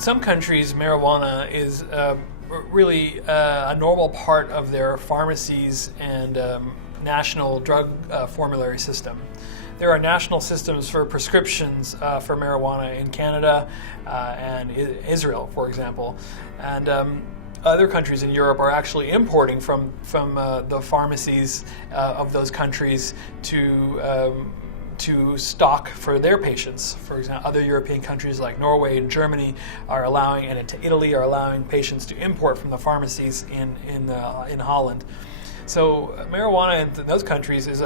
some countries, marijuana is really a normal part of their pharmacies and national drug formulary system. There are national systems for prescriptions for marijuana in Canada and Israel, for example. And other countries in Europe are actually importing from the pharmacies of those countries to stock for their patients. For example, other European countries like Norway and Germany are allowing, and into Italy are allowing patients to import from the pharmacies in Holland. So marijuana in those countries is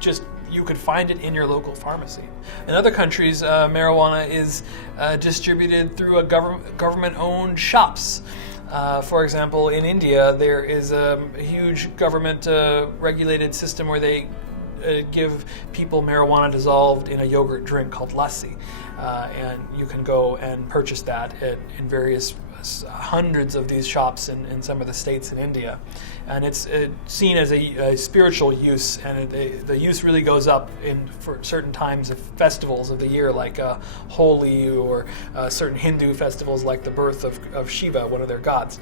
just, you could find it in your local pharmacy. In other countries, marijuana is distributed through a government-owned shops. For example, in India, there is a huge government-regulated system where they give people marijuana dissolved in a yogurt drink called lassi, and you can go and purchase that in various hundreds of these shops in some of the states in India, and it's seen as a spiritual use, and the use really goes up for certain times of festivals of the year, like Holi, or certain Hindu festivals like the birth of Shiva, one of their gods.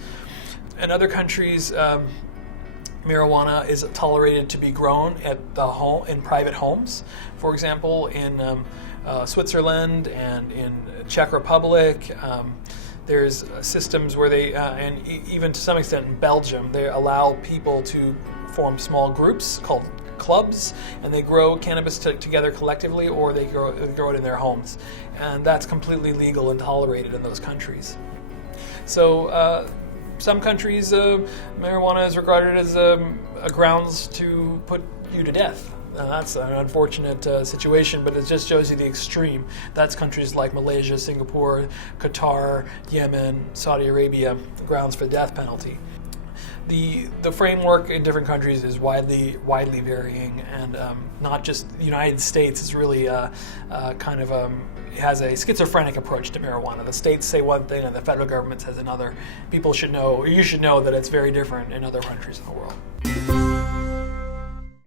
In other countries, marijuana is tolerated to be grown in private homes. For example, in Switzerland and in Czech Republic, there's systems where they, and even to some extent in Belgium, they allow people to form small groups called clubs, and they grow cannabis together collectively, or they grow it in their homes. And that's completely legal and tolerated in those countries. So some countries, marijuana is regarded as a grounds to put you to death. That's an unfortunate situation, but it just shows you the extreme. That's countries like Malaysia, Singapore, Qatar, Yemen, Saudi Arabia, grounds for the death penalty. The framework in different countries is widely varying, and not just the United States is really has a schizophrenic approach to marijuana. The states say one thing and the federal government says another. People should know, or you should know, that it's very different in other countries in the world.